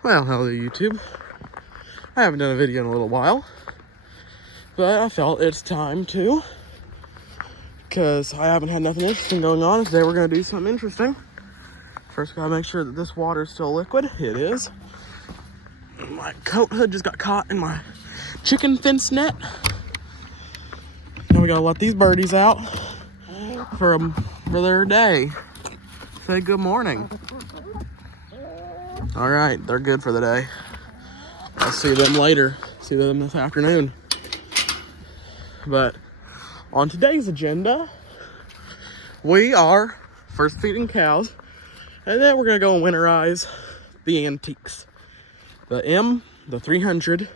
Well, hello YouTube. I haven't done a video in a little while, but I felt it's time to, because I haven't had nothing interesting going on. Today we're going to do something interesting. First, gotta make sure that this water is still liquid. It is. My coat hood just got caught in my chicken fence net. Now we gotta let these birdies out for their day. Say good morning. All right, they're good for the day. I'll see them later. See them this afternoon. But on today's agenda, we are first feeding cows, and then we're gonna go and winterize the antiques. The M, the 300,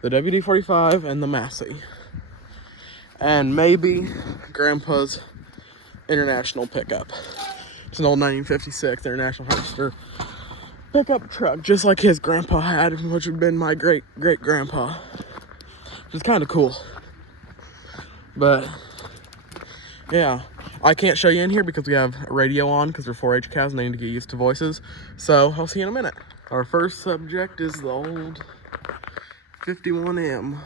the WD-45, and the Massey. And maybe Grandpa's International pickup. It's an old 1956 International Harvester pickup truck, just like his grandpa had, which would have been my great-great-grandpa. Which is kind of cool. But, yeah. I can't show you in here because we have a radio on because they're 4-H cows and they need to get used to voices. So, I'll see you in a minute. Our first subject is the old 51M.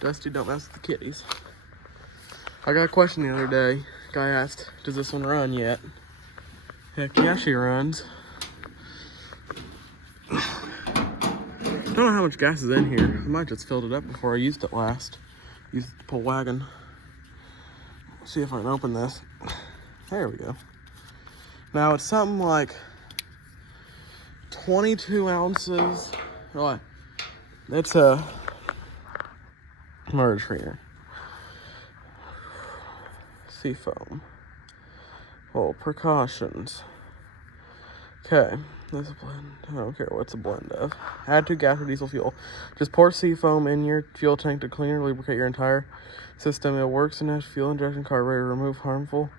Dusty, don't mess with the kitties. I got a question the other day. Guy asked, does this one run yet? Heck yeah, she runs. Don't know how much gas is in here. I might just filled it up before I used it last. Used it to pull wagon. Let's see if I can open this. There we go. Now it's something like 22 ounces. What? It's a merge here. Seafoam. Oh, precautions. Okay. This is a blend. I don't care what's a blend of. Add to gas or diesel fuel. Just pour seafoam in your fuel tank to clean or lubricate your entire system. It works in a fuel injection carburetor. Remove harmful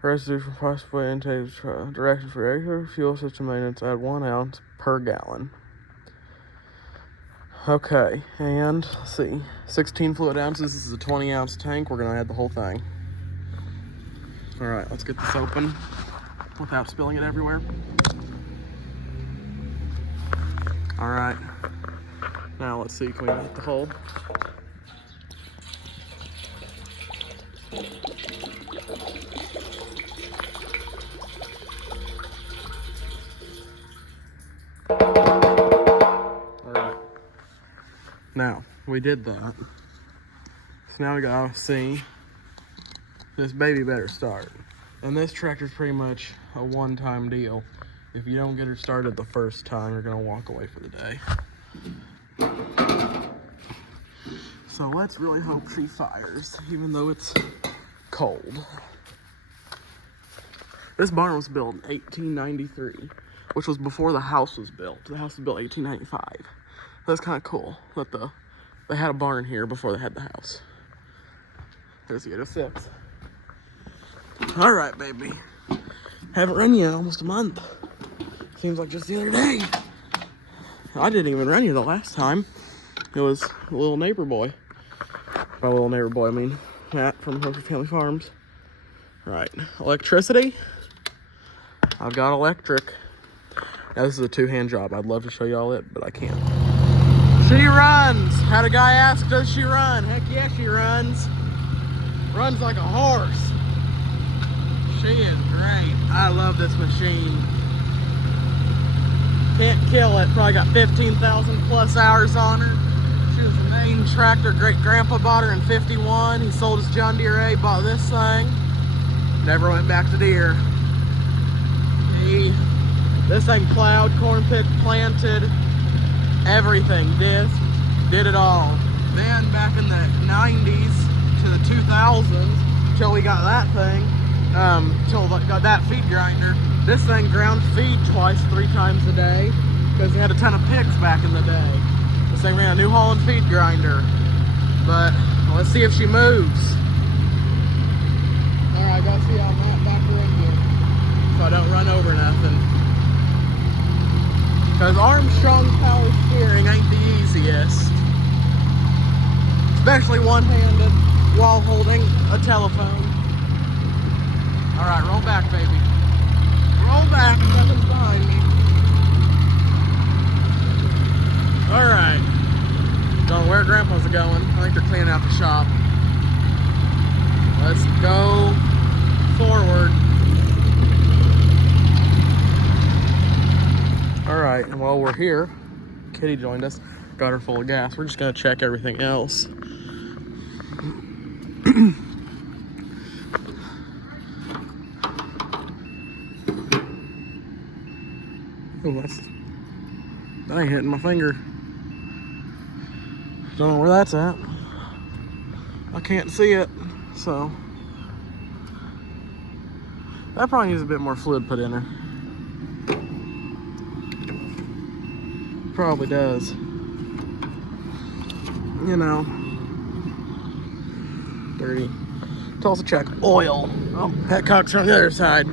residue from possible intake. Directions for regular fuel system maintenance. Add 1 ounce per gallon. Okay, and let's see. 16 fluid ounces. This is a 20 ounce tank. We're gonna add the whole thing. All right, let's get this open without spilling it everywhere. All right, now let's see, can we get the hole? All right, now we did that. So now we gotta see, this baby better start. And this tractor's pretty much a one-time deal. If you don't get her started the first time, you're gonna walk away for the day. So let's really hope she fires, even though it's cold. This barn was built in 1893, which was before the house was built. The house was built in 1895. That's kind of cool that they had a barn here before they had the house. There's the 806. All right, baby. Haven't run yet, almost a month. Seems like just the other day. I didn't even run you the last time. It was a little neighbor boy. By little neighbor boy, I mean Matt from Hooker Family Farms. Right, electricity. I've got electric. Now this is a two-hand job. I'd love to show y'all it, but I can't. She runs. Had a guy ask, does she run? Heck yeah, she runs. Runs like a horse. She is great. I love this machine. Can't kill it. Probably got 15,000 plus hours on her. She was the main tractor great-grandpa bought her in 51. He sold his John Deere A, bought this thing. Never went back to Deere. This thing plowed, corn pit, planted, everything. Did it all. Then back in the 90s to the 2000s, till we got that thing, till we got that feed grinder. This thing ground feed twice, 3 times a day, because they had a ton of pigs back in the day. This thing ran a New Holland feed grinder. But let's see if she moves. All right, gotta see how Matt back her in here, so I don't run over nothing. Because Armstrong power steering ain't the easiest, especially one-handed while holding a telephone. All right, roll back, baby. Roll back, nothing's behind me. right, and while we're here, Kitty joined us, got her full of gas. We're just gonna check everything else. Oh, that ain't hitting my finger. Don't know where that's at. I can't see it, so that probably needs a bit more fluid put in her. Probably does. You know, dirty. Let's also check oil. Oh, petcock's on the other side.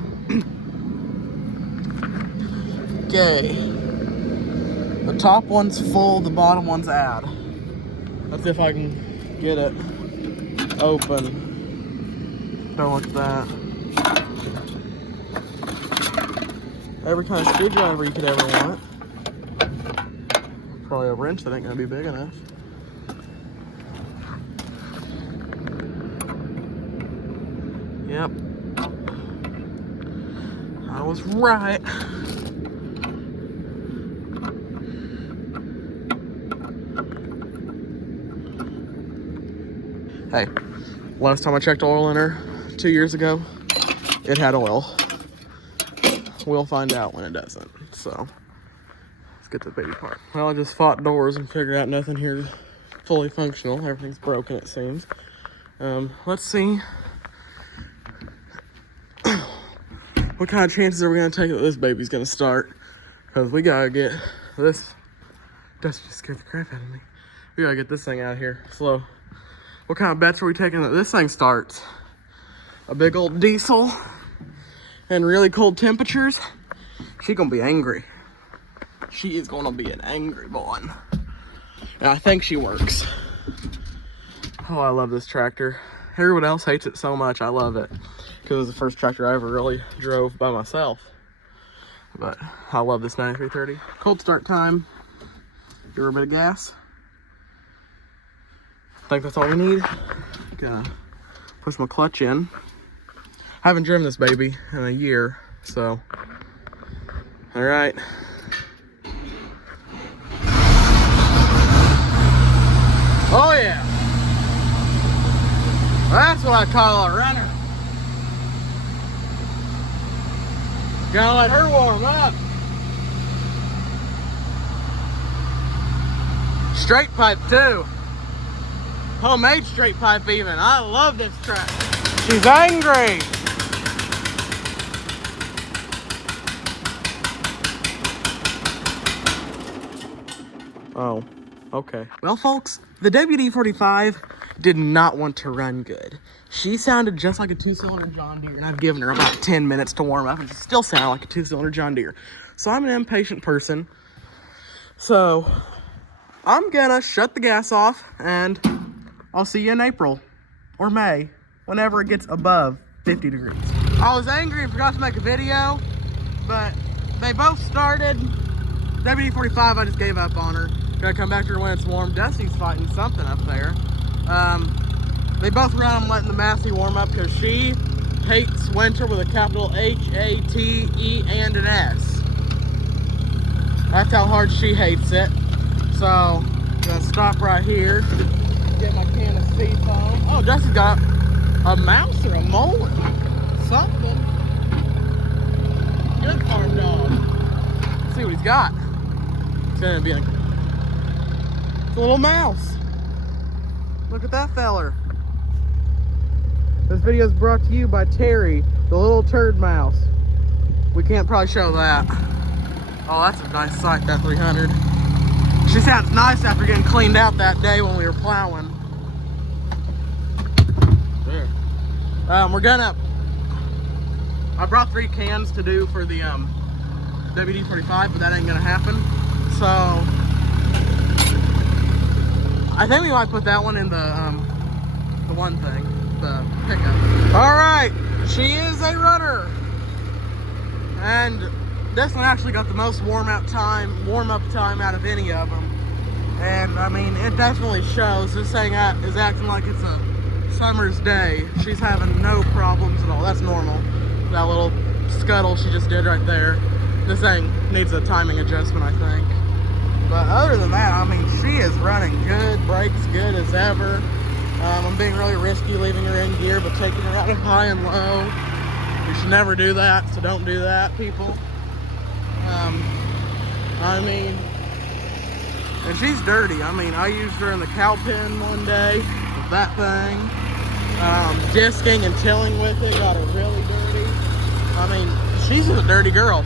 Okay. The top one's full, the bottom one's add. Let's see if I can get it open. Don't look at that. Every kind of screwdriver you could ever want. Probably a wrench that ain't gonna be big enough. Yep. I was right. Hey, last time I checked oil in her 2 years ago, it had oil. We'll find out when it doesn't. So let's get to the baby part. Well, I just fought doors and figured out nothing here is fully functional. Everything's broken, it seems. Let's see. What kind of chances are we gonna take that this baby's gonna start? Because we gotta get this. Dusty just scared the crap out of me. We gotta get this thing out of here slow. What kind of bets are we taking that this thing starts? A big old diesel and really cold temperatures? She gonna be angry. She is gonna be an angry boy. And I think she works. Oh, I love this tractor. Everyone else hates it so much. I love it. Because it was the first tractor I ever really drove by myself. But I love this 9330. Cold start time. Give her a bit of gas. I think that's all we need. Gonna push my clutch in. I haven't driven this baby in a year, so. All right. Oh yeah. That's what I call a runner. Gotta let her warm up. Straight pipe too. Homemade straight pipe even. I love this track. She's angry. Oh, okay. Well, folks, the WD-45 did not want to run good. She sounded just like a 2-cylinder John Deere, and I've given her about 10 minutes to warm up, and she still sounded like a 2-cylinder John Deere. So I'm an impatient person. So I'm gonna shut the gas off, and I'll see you in April or May, whenever it gets above 50 degrees. I was angry and forgot to make a video, but they both started. WD-45, I just gave up on her. Gotta come back to her when it's warm. Dusty's fighting something up there. They both run them letting the Massey warm up because she hates winter with a capital H-A-T-E and an S. That's how hard she hates it. So, I'm gonna stop right here. Get my can of sea foam. Oh, Dusty's got a mouse or a mole or something. Good farm dog. Let's see what he's got. It's gonna be it's a little mouse. Look at that feller. This video is brought to you by Terry, the little turd mouse. We can't probably show that. Oh, that's a nice sight, that 300. She sounds nice after getting cleaned out that day when we were plowing. There. We're gonna, I brought 3 cans to do for the WD-45, but that ain't gonna happen. So I think we might put that one in the one thing, the pickup. All right, she is a runner, and this one actually got the most warm up time out of any of them. And I mean, it definitely shows. This thing is acting like it's a summer's day. She's having no problems at all. That's normal. That little scuttle she just did right there. This thing needs a timing adjustment, I think. But other than that, I mean, she is running good, brakes good as ever. I'm being really risky leaving her in gear, but taking her out of high and low. You should never do that, so don't do that, people. I mean, and she's dirty. I mean, I used her in the cow pen one day with that thing. Disking and tilling with it, got her really dirty. I mean, she's a dirty girl.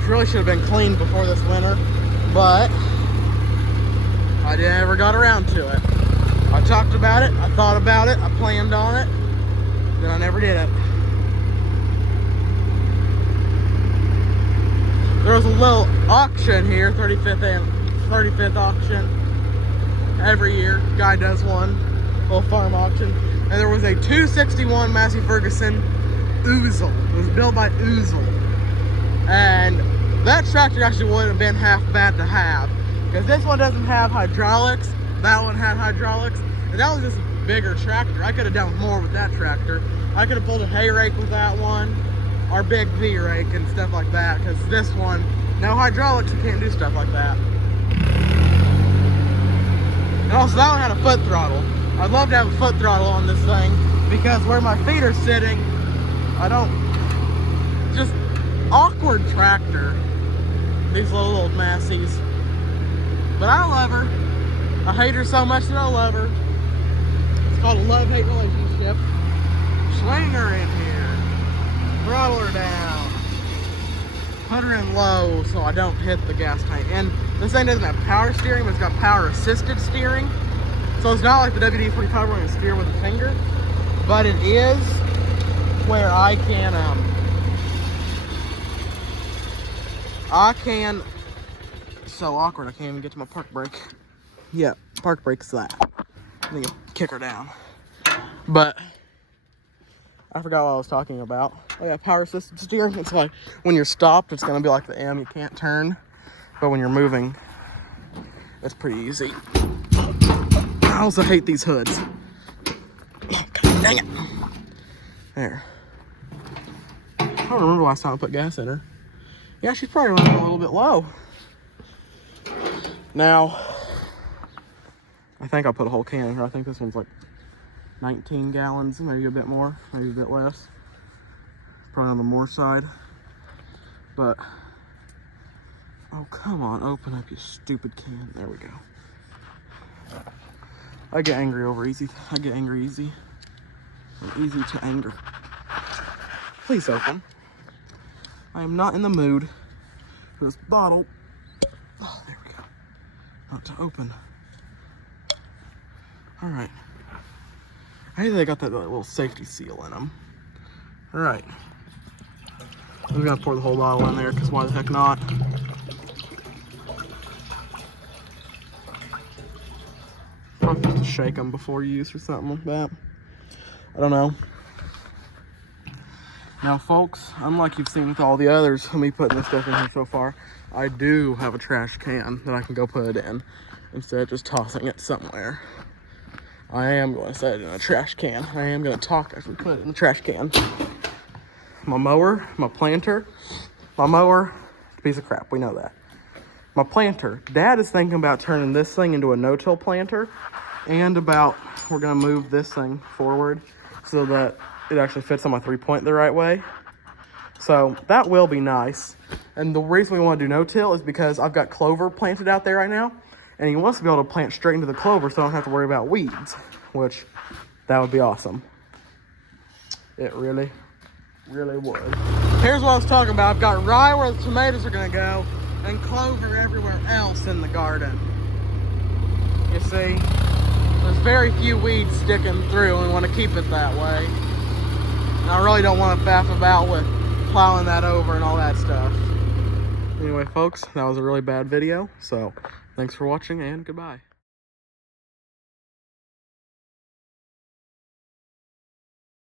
She really should have been cleaned before this winter, but I never got around to it. I talked about it, I thought about it, I planned on it, then I never did it. There was a little auction here, 35th auction. Every year, guy does one, little farm auction. And there was a 261 Massey Ferguson Ouzel. It was built by Ouzel. And that tractor actually would have been half bad to have. Because this one doesn't have hydraulics, that one had hydraulics. And that was just a bigger tractor. I could have done more with that tractor. I could have pulled a hay rake with that one. Our big V rake and stuff like that, because this one, no hydraulics, you can't do stuff like that. And also that one had a foot throttle. I'd love to have a foot throttle on this thing, because where my feet are sitting, I don't, just awkward tractor, these little old Masseys. But I love her. I hate her so much that I love her. It's called a love-hate relationship. Swing her in here. Throttle her down. Put her in low so I don't hit the gas tank. And this thing doesn't have power steering, but it's got power assisted steering. So it's not like the WD-45 where you steer with a finger, but it is where I can, so awkward I can't even get to my park brake. Yeah, park brake's that. I think I'll kick her down. But I forgot what I was talking about. Oh yeah, power assisted steering. It's like when you're stopped, it's gonna be like the M, you can't turn. But when you're moving, it's pretty easy. I also hate these hoods. God dang it. There. I don't remember last time I put gas in her. Yeah, she's probably running a little bit low. Now, I think I put a whole can in her. I think this one's like 19 gallons, maybe a bit more, maybe a bit less. Probably on the more side. But, oh, come on, open up, you stupid can. There we go. I get angry over easy. I get angry easy. I'm easy to anger. Please open. I am not in the mood for this bottle. Oh, there we go. Not to open. All right. I hate they got that little safety seal in them. All right. I'm gonna pour the whole bottle in there because why the heck not? Probably have to shake them before use or something like that. I don't know. Now, folks, unlike you've seen with all the others, me putting this stuff in here so far, I do have a trash can that I can go put it in instead of just tossing it somewhere. I am going to set it in a trash can. I am going to talk as we put it in the trash can. My mower, my planter. My mower, piece of crap, we know that. My planter. Dad is thinking about turning this thing into a no-till planter, and about, we're going to move this thing forward so that it actually fits on my 3-point the right way. So that will be nice. And the reason we want to do no-till is because I've got clover planted out there right now, and he wants to be able to plant straight into the clover so I don't have to worry about weeds, which that would be awesome. It really, really would. Here's what I was talking about. I've got rye where the tomatoes are going to go and clover everywhere else in the garden. You see, there's very few weeds sticking through, and we want to keep it that way. And I really don't want to faff about with plowing that over and all that stuff. Anyway, folks, that was a really bad video, so thanks for watching and goodbye.